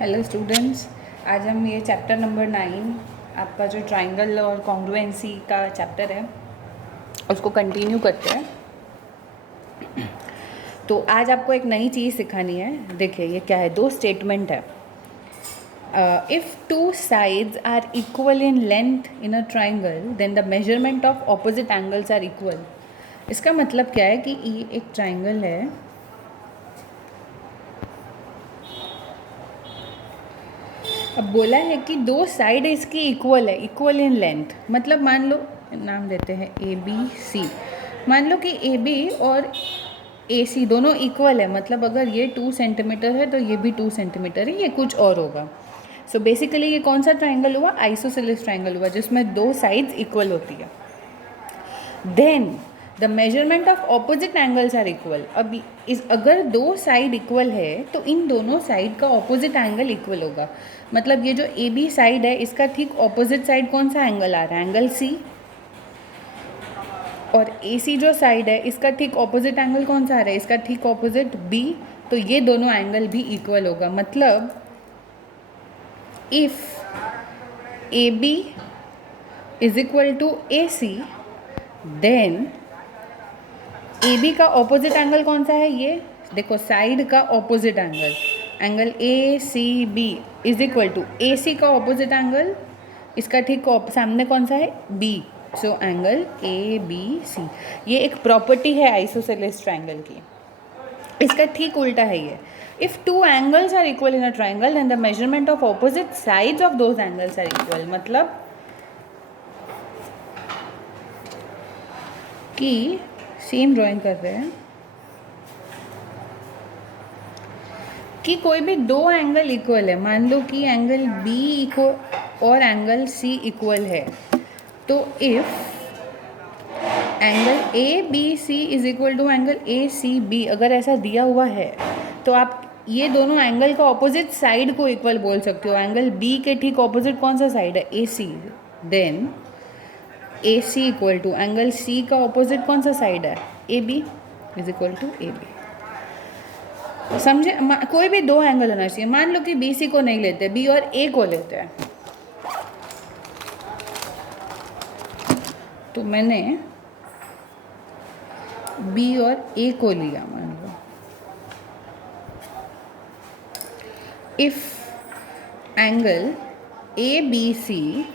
Hello students, आज हम ये चैप्टर नंबर 9 आपका जो ट्राइंगल और कॉन्ग्रुएंसी का चैप्टर है उसको कंटिन्यू करते हैं। तो आज आपको एक नई चीज़ सिखानी है। देखिए ये क्या है, दो स्टेटमेंट है। If two sides are equal in length in a triangle then the measurement of opposite angles are equal. इसका मतलब क्या है कि ये एक ट्राइंगल है, अब बोला है कि दो साइड इसकी इक्वल है, इक्वल इन लेंथ। मतलब मान लो, नाम देते हैं ए बी सी। मान लो कि ए बी और ए सी दोनों इक्वल है, मतलब अगर ये 2 सेंटीमीटर है तो ये भी 2 सेंटीमीटर है, ये कुछ और होगा। सो बेसिकली ये कौन सा ट्राइंगल हुआ? आइसोसेलेस ट्राइंगल हुआ, जिसमें दो साइड्स इक्वल होती है। Then the measurement of opposite angles are equal. अब अगर दो साइड इक्वल है तो इन दोनों साइड का ऑपोजिट एंगल इक्वल होगा। मतलब ये जो ए बी साइड है इसका ठीक ऑपोजिट साइड कौन सा एंगल आ रहा है? Angle C. और ए सी जो साइड है इसका ठीक ऑपोजिट एंगल कौन सा आ रहा है? इसका ठीक ऑपोजिट बी। तो ये दोनों एंगल भी इक्वल होगा। मतलब if A B is equal to A C then A B का ऑपोजिट एंगल कौन सा है? ये देखो, साइड का opposite angle, angle A C B is equal to A C का ऑपोजिट एंगल, इसका ठीक सामने कौन सा है? B. So angle A B C. ये एक प्रॉपर्टी है आइसोसेलेस ट्राइंगल की। इसका ठीक उल्टा है ये। If two angles are equal in a triangle and the measurement of opposite sides of those angles are equal. मतलब कि सेम ड्राइंग कर रहे हैं कि कोई भी दो एंगल इक्वल है। मान लो कि एंगल बी इक्वल और एंगल सी इक्वल है, तो if angle A B C is equal to angle A C B, अगर ऐसा दिया हुआ है तो आप ये दोनों एंगल का ऑपोजिट साइड को इक्वल बोल सकते हो। एंगल बी के ठीक ऑपोजिट कौन सा साइड है? A C. Then A C equal to angle C का ऑपोजिट कौन सा साइड है? A B is equal to A B. समझे? कोई भी दो एंगल होना चाहिए। मान लो कि बी सी को नहीं लेते, बी और ए को लेते हैं, तो मैंने बी और ए को लिया। मान लो if angle A B C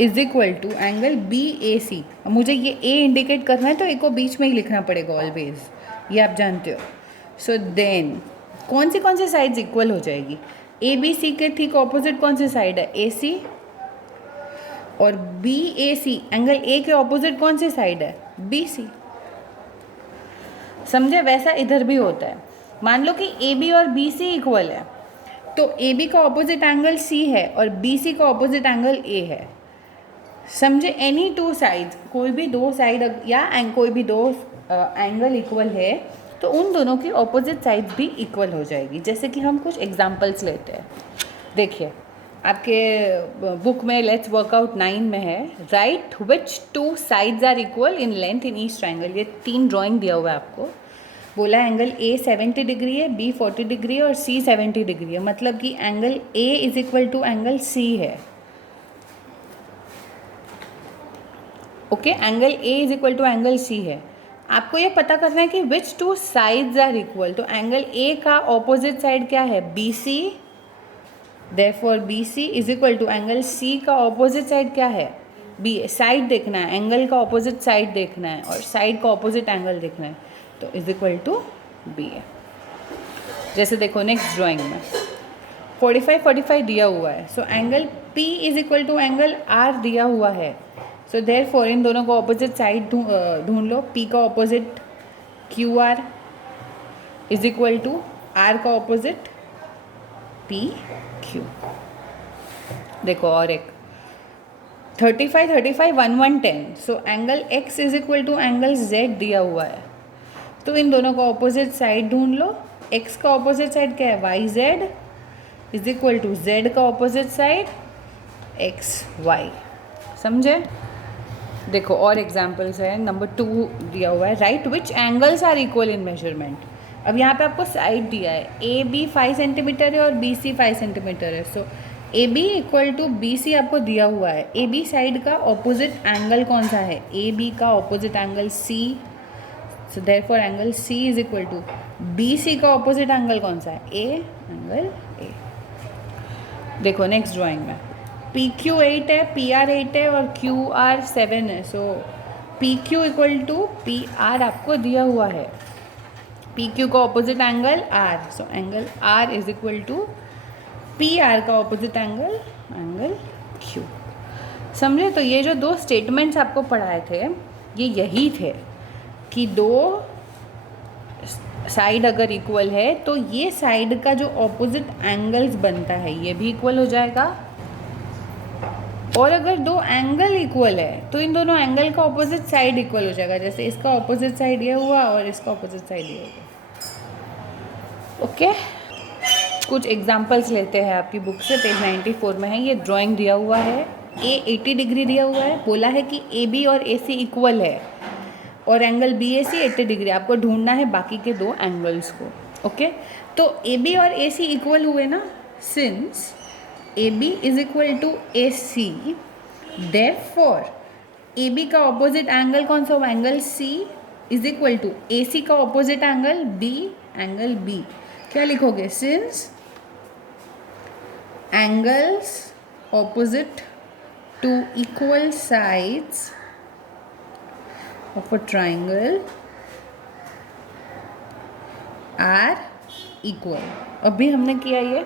is equal to angle B A C. मुझे ये ए इंडिकेट करना है तो ए को बीच में ही लिखना पड़ेगा ऑलवेज, ये आप जानते हो। सो देन कौन सी साइड्स इक्वल हो जाएगी? ए बी सी के ठीक ऑपोजिट कौन सी साइड है? ए सी। और B A C, angle A के ऑपोजिट कौन सी साइड है? बी सी। समझे? वैसा इधर भी होता है। मान लो कि ए बी और बी सी इक्वल है, तो ए बी का ऑपोजिट एंगल सी है और बी सी का ऑपोजिट एंगल ए है। समझे? एनी टू साइड्स, कोई भी दो साइड या कोई भी दो एंगल इक्वल है तो उन दोनों की ऑपोजिट साइड्स भी इक्वल हो जाएगी। जैसे कि हम कुछ एग्जांपल्स लेते हैं। देखिए आपके बुक में लेट्स वर्कआउट 9 में है, right which two sides are equal in length in each triangle. ये 3 ड्राइंग दिया हुआ है आपको। बोला एंगल ए 70 डिग्री है, बी 40 डिग्री है और सी 70 डिग्री है। मतलब कि angle A is equal to angle C है। Okay, angle A is equal to angle C है। आपको ये पता करना है कि which two sides are equal. तो एंगल ए का ऑपोजिट साइड क्या है? B C. Therefore B C is equal to angle C का ऑपोजिट साइड क्या है? बी। साइड देखना है, एंगल का ऑपोजिट साइड देखना है और साइड का ऑपोजिट एंगल देखना है, तो इज इक्वल टू बी है। जैसे देखो नेक्स्ट ड्राइंग में 45 दिया हुआ है। So angle P is equal to angle R दिया हुआ है। सो देयरफॉर इन दोनों को ऑपोजिट साइड ढूंढ लो। पी का opposite Q R is equal to R का ऑपोजिट पी क्यू। देखो और एक 35 110। So angle X is equal to angle Z दिया हुआ है, तो इन दोनों का ऑपोजिट साइड ढूंढ लो। एक्स का ऑपोजिट साइड क्या है? Y Z is equal to Z का ऑपोजिट साइड एक्स वाई। समझे? देखो और एग्जाम्पल्स है। नंबर 2 दिया हुआ है, right which angles are equal in measurement. अब यहाँ पे आपको साइड दिया है, ए बी 5 सेंटीमीटर है और बी सी 5 सेंटीमीटर है। So A B equal to B C आपको दिया हुआ है। ए बी साइड का ऑपोजिट एंगल कौन सा है? ए बी का opposite angle C. So therefore angle C is equal to B C का ऑपोजिट एंगल कौन सा है? A, angle A. देखो नेक्स्ट ड्राइंग में पी क्यू 8 है, पी आर 8 है और क्यू आर 7 है। So P Q equal to P R आपको दिया हुआ है। पी क्यू का opposite angle R, so angle R is equal to P R का ऑपोजिट एंगल, एंगल क्यू। समझे? तो ये जो दो स्टेटमेंट्स आपको पढ़ाए थे ये यही थे कि दो साइड अगर इक्वल है तो ये साइड का जो ऑपोजिट एंगल्स बनता है ये भी इक्वल हो जाएगा, और अगर दो एंगल इक्वल है तो इन दोनों एंगल का ऑपोजिट साइड इक्वल हो जाएगा। जैसे इसका ऑपोजिट साइड ये हुआ और इसका ऑपोजिट साइड ये हुआ। ओके, कुछ एग्जांपल्स लेते हैं आपकी बुक से, पेज 94 में है। ये ड्राइंग दिया हुआ है, ए 80 डिग्री दिया हुआ है, बोला है कि ए बी और ए सी इक्वल है और angle B A C 80 degree. आपको ढूंढना है बाकी के दो एंगल्स को। ओके, तो ए बी और ए सी इक्वल हुए ना, since A B is equal to A C, therefore A B का ऑपोजिट एंगल कौन सा हुआ? Angle C is equal to A C का opposite angle B, angle B. क्या लिखोगे? Since angles opposite to equal sides of a triangle are equal। अभी हमने किया ये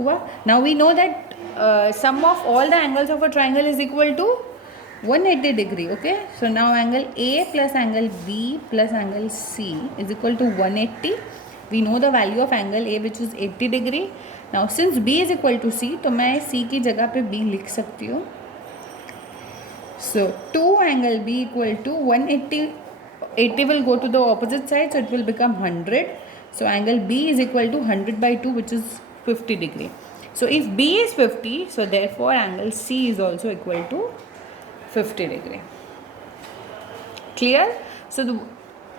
हुआ। Now we know that sum of all the angles of a triangle is equal to 180 degree. Okay, so now angle A plus angle B plus angle C is equal to 180. We know the value of angle A which is 80 degree. Now since B is equal to C, तो मैं C की जगह पे B लिख सकती हूँ। So 2 angle B equal to 180, 80 will go to the opposite side, so it will become 100. So angle B is equal to 100 by 2, which is 50 degree. So if B is 50, so therefore angle C is also equal to 50 degree. Clear? So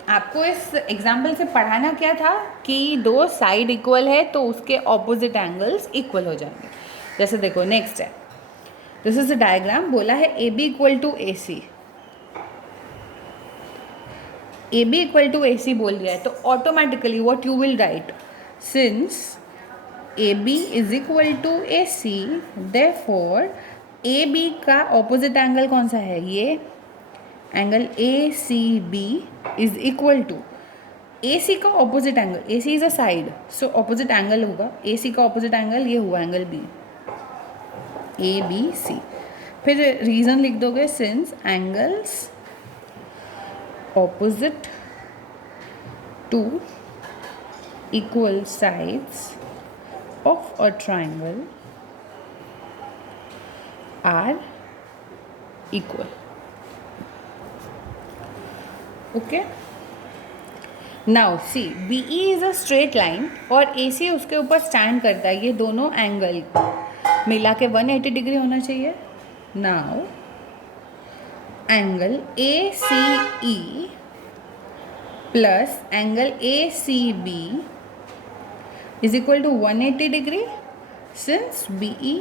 आपको इस example से पढ़ाना क्या था कि दो side equal है तो उसके ऑपोजिट एंगल्स इक्वल हो जाएंगे। जैसे देखो नेक्स्ट है, दिस इज अ डायग्राम। बोला है A B equal to A C, A B equal to A C बोल दिया है तो automatically what you will write, since A B is equal to A C, therefore A B का opposite angle कौन सा है? ये angle A C B is equal to A C का opposite angle, A C is a side, so opposite angle होगा A C का opposite angle ये हुआ angle B, A B C. फिर रीज़न लिख दोगे, since angles opposite to equal sides of a triangle are equal. Okay, now C B E is a straight line और A सी उसके ऊपर stand करता है। ये दोनों एंगल मिला के 180 डिग्री होना चाहिए। Now angle A C E plus angle A C B is equal to 180 degree, since B E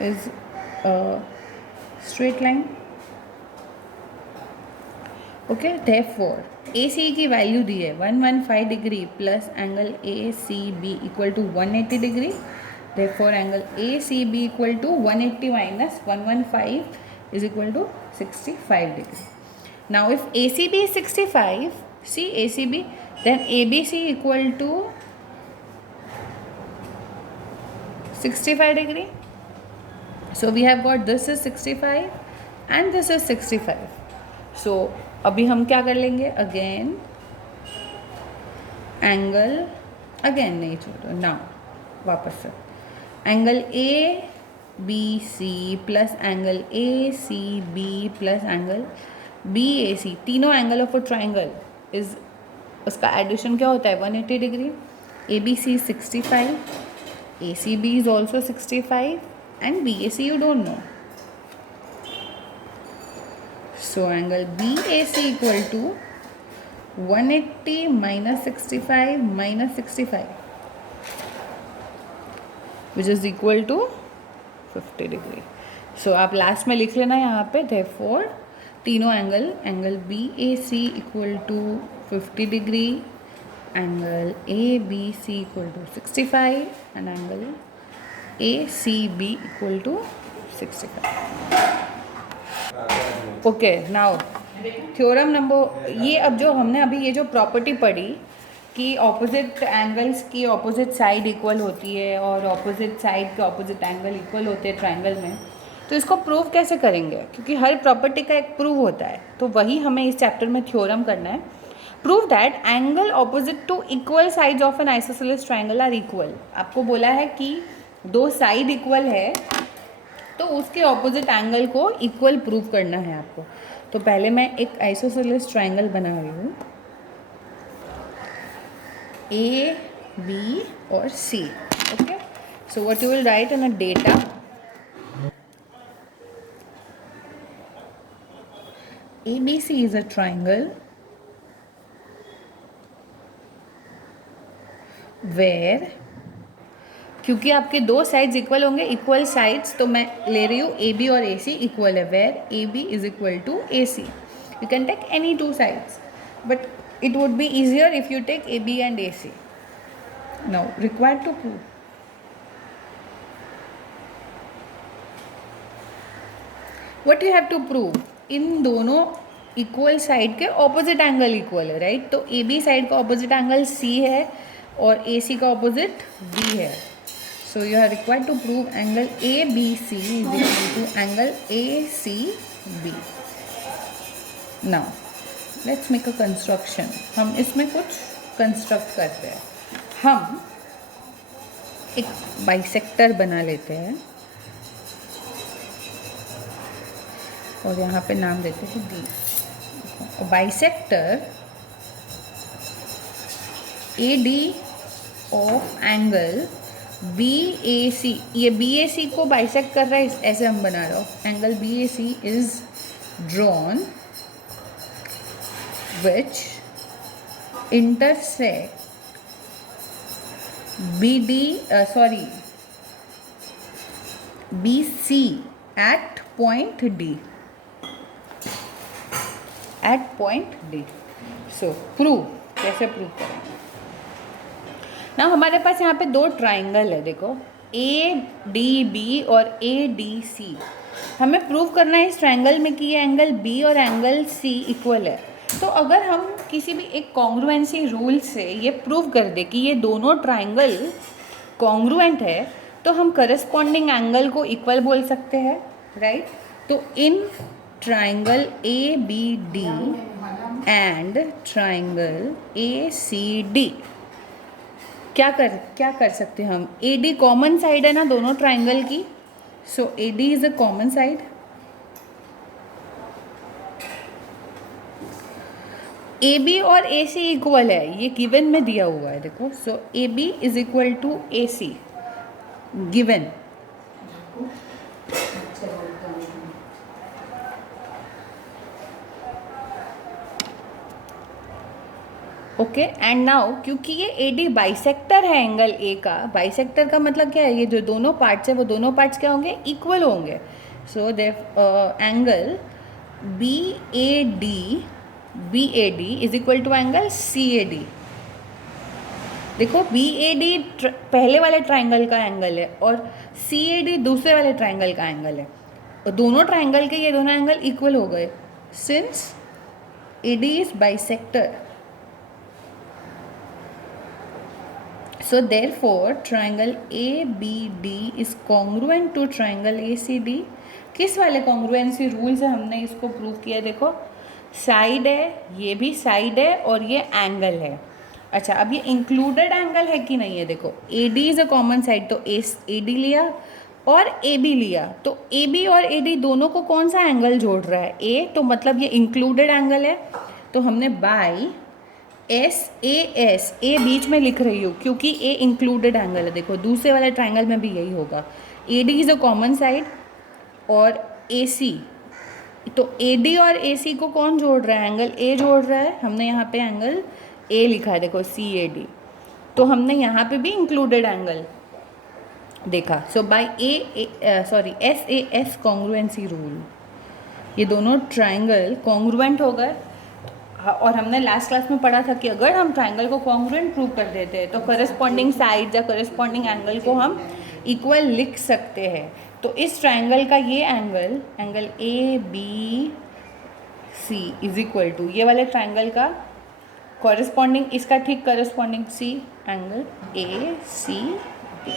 is a straight line. Okay, therefore A C की वैल्यू दी है 115 degree plus angle A C B equal to 180 degree. Therefore, angle ACB equal to 180 minus 115 is equal to 65 degree. Now, if ACB is 65, see ACB, then ABC equal to 65 degree. So, we have got this is 65 and this is 65. So, अभी हम क्या कर लेंगे? Again, angle, again नहीं छोड़ो, now वापस से angle A B C plus angle A C B plus angle B A C, तीनों angle of a triangle is, उसका एडिशन क्या होता है? 180 degree. A B C 65, A C B is also 65 and B A C you don't know. So angle B A C equal to 180 minus 65 minus 65 which is equal to 50 degree. So आप last में लिख लेना यहाँ पे therefore तीनों angle B A C equal to 50 degree, angle A B C equal to 65 and angle A C B equal to 65. Okay, now theorem number, ये अब जो हमने अभी ये जो प्रॉपर्टी पढ़ी कि ऑपोजिट एंगल्स की ऑपोजिट साइड इक्वल होती है और ऑपोजिट साइड के ऑपोजिट एंगल इक्वल होते हैं ट्रायंगल में, तो इसको प्रूव कैसे करेंगे, क्योंकि हर प्रॉपर्टी का एक प्रूव होता है, तो वही हमें इस चैप्टर में थ्योरम करना है. Prove that angle opposite to equal sides of an isosceles triangle are equal. आपको बोला है कि दो साइड इक्वल है तो उसके ऑपोजिट एंगल को इक्वल प्रूव करना है आपको. तो पहले मैं एक आइसोसेलेस ट्रायंगल बना रही हूँ, ए बी और C. Okay, so what you will write in a data, ABC is a triangle where, क्योंकि आपके दो साइड्स इक्वल होंगे, इक्वल साइड्स, तो मैं ले रही हूँ AB और AC इक्वल है, where AB is equal to AC. You can take any two sides but it would be easier if you take AB and AC. Now required to prove, what you have to prove, इन दोनों equal side के opposite angle equal है, right. तो AB side का opposite angle C है और AC का opposite B है. So you are required to prove angle ABC is equal to angle ACB. Now let's make a construction. हम इसमें कुछ कंस्ट्रक्ट करते हैं. हम एक बाइसेक्टर बना लेते हैं और यहाँ पे नाम देते हैं D. Bisector AD of angle BAC, ये BAC को बाइसेक्ट कर रहा है, ऐसे हम बना रहे हो. Angle BAC is drawn which intersect BC at point D. At point D. So prove, कैसे प्रूव करेंगे ना. हमारे पास यहाँ पे दो ट्राइंगल है, देखो ADB और ADC. हमें प्रूव करना है इस ट्राइंगल में कि ये एंगल B और एंगल C इक्वल है. तो अगर हम किसी भी एक कॉन्ग्रुएंसी रूल से ये प्रूव कर दे कि ये दोनों ट्राइंगल कॉन्ग्रुएंट है, तो हम करस्पॉन्डिंग एंगल को इक्वल बोल सकते हैं, राइट. तो इन triangle ABD and triangle ACD क्या कर सकते हैं हम. AD कॉमन साइड है ना दोनों ट्राइंगल की, so AD is a common side. AB और AC इक्वल है, ये गिवन में दिया हुआ है, देखो. So AB is equal to AC given. Okay, and now क्योंकि ये AD बाइसेक्टर है एंगल A का, बाइसेक्टर का मतलब क्या है, ये जो दोनों पार्ट्स है वो दोनों पार्ट्स क्या होंगे, इक्वल होंगे. So the angle BAD is equal to angle CAD. देखो BAD पहले वाले ट्राइंगल का एंगल है और CAD दूसरे वाले ट्राइंगल का एंगल है, और दोनों ट्राइंगल के ये दोनों एंगल इक्वल हो गए since AD is bisector. So therefore triangle ABD is congruent to triangle ACD. किस वाले कॉन्ग्रुएंसी रूल से हमने इसको प्रूव किया, देखो साइड है, ये भी साइड है और ये एंगल है. अच्छा, अब ये इंक्लूडेड एंगल है कि नहीं है, देखो AD is a common side, तो AD लिया और AB लिया, तो AB और AD दोनों को कौन सा एंगल जोड़ रहा है, A, तो मतलब ये इंक्लूडेड एंगल है. तो हमने बाय SAS, A बीच में लिख रही हूँ क्योंकि A इंक्लूडेड एंगल है. देखो दूसरे वाले ट्राइंगल में भी यही होगा. AD is a common side और AC तो AD और AC को कौन जोड़ रहा है? एंगल A जोड़ रहा है। हमने यहाँ पे एंगल A लिखा है, देखो CAD। तो हमने यहाँ पे भी इंक्लूडेड एंगल देखा। सो बाय SAS कॉन्ग्रुएंसी रूल ये दोनों ट्राइंगल कॉन्ग्रुएंट हो गए। और हमने लास्ट क्लास में पढ़ा था कि अगर हम ट्राइंगल को कॉन्ग्रुएंट प्रूव कर देते हैं तो करस्पॉन्डिंग साइड या करस्पॉन्डिंग एंगल को हम इक्वल लिख सकते हैं। तो इस ट्राइंगल का ये angle ABC is equal to ये वाले ट्राइंगल का कॉरेस्पॉन्डिंग, इसका ठीक करस्पॉन्डिंग सी एंगल ACD,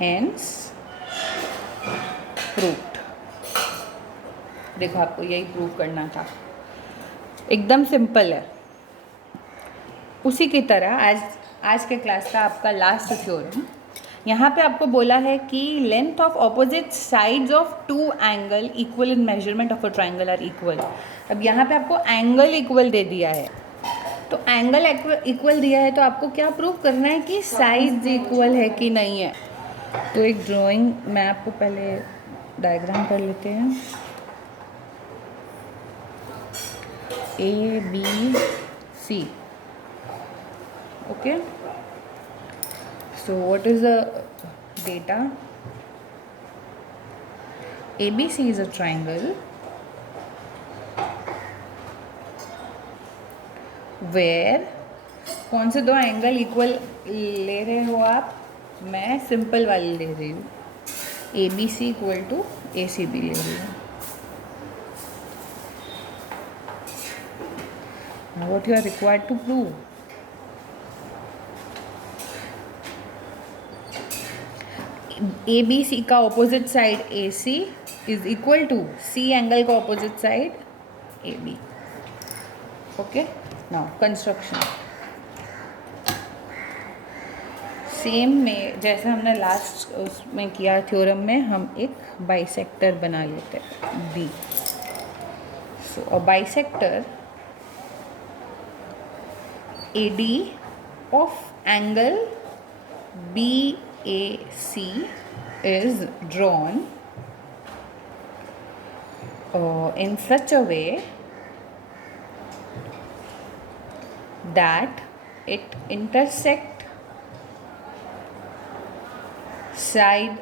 हेंस प्रूव्ड। देखो आपको यही प्रूव करना था, एकदम सिंपल है। उसी की तरह आज के क्लास का आपका लास्ट थ्योरम, यहाँ पे आपको बोला है कि length of opposite sides of two angle equal in measurement of a triangle are equal. अब यहाँ पे आपको एंगल इक्वल दे दिया है, तो एंगल इक्वल दिया है तो आपको क्या प्रूव करना है कि साइड्स इक्वल है कि नहीं है। तो एक ड्राइंग मैं आपको पहले डायग्राम कर लेते हैं। ABC, okay, so what is the data? ABC is a triangle where कौन से दो एंगल इक्वल ले रहे हो आप? मैं सिंपल वाली ले रही हूँ, ABC इक्वल टू ACB ले रही हूँ। Now what you are required to prove? ABC का opposite side AC is equal to C angle का opposite side AB। Okay, now construction same में जैसे हमने लास्ट उसमें किया थ्योरम में, हम एक बाइसेक्टर बना लेते हैं B। So a bisector AD of angle BAC is drawn in such a way that it intersect side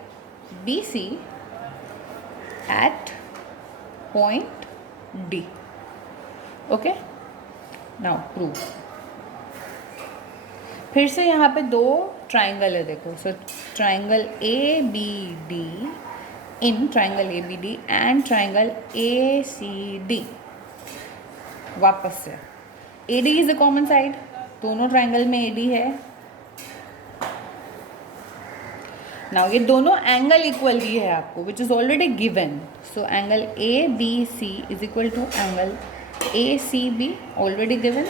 BC at point D. Okay, now prove। फिर से यहाँ पे दो ट्राइंगल है, देखो। So triangle ABD in triangle ABD and triangle ACD। वापस से AD is the common side, दोनों ट्राइंगल में AD है। नाउ ये दोनों एंगल इक्वल दिए है आपको, which is already given. So angle ABC is equal to angle ACB, already given.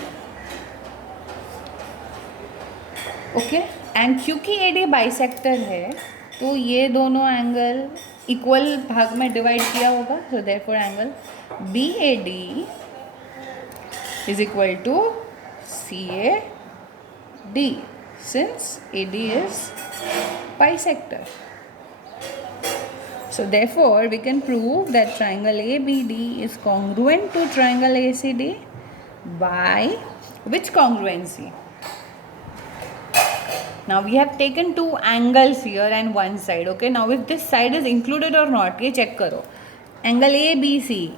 Okay, and क्योंकि AD बाइसेक्टर है तो ये दोनों एंगल इक्वल भाग में डिवाइड किया होगा। So therefore angle BAD is equal to CAD since AD is bisector. So therefore we can prove that triangle ABD is congruent to triangle ACD by which congruency? Now we have taken two angles here and one side. Okay, now if this side is included or not, ये check करो। Angle ABC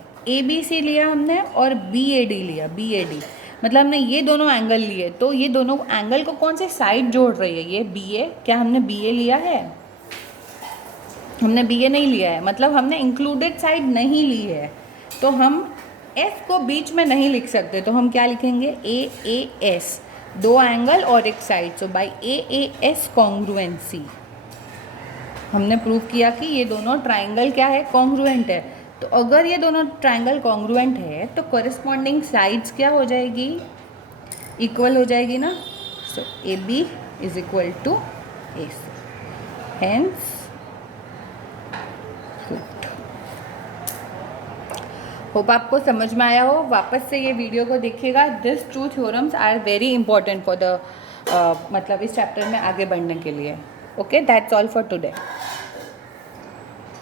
लिया हमने और BAD लिया, BAD मतलब हमने ये दोनों एंगल लिए, तो ये दोनों एंगल को कौन से साइड जोड़ रही है? ये BA। क्या हमने BA लिया है? हमने BA नहीं लिया है, मतलब हमने इंक्लूडेड साइड नहीं ली है, तो हम F को बीच में नहीं लिख सकते, तो हम क्या लिखेंगे? AAS, दो एंगल और एक साइड। सो बाय AAS कॉन्ग्रुएंसी हमने प्रूव किया कि ये दोनों ट्राइंगल क्या है? कॉन्ग्रुएंट है। तो अगर ये दोनों ट्राइंगल कॉन्ग्रुएंट है तो कॉरेस्पॉन्डिंग साइड्स क्या हो जाएगी? इक्वल हो जाएगी ना। So AB is equal to AC, hence hope आपको समझ में आया हो। वापस से ये वीडियो को देखिएगा। This two theorems are very important for the मतलब इस चैप्टर में आगे बढ़ने के लिए। Okay, that's all for today.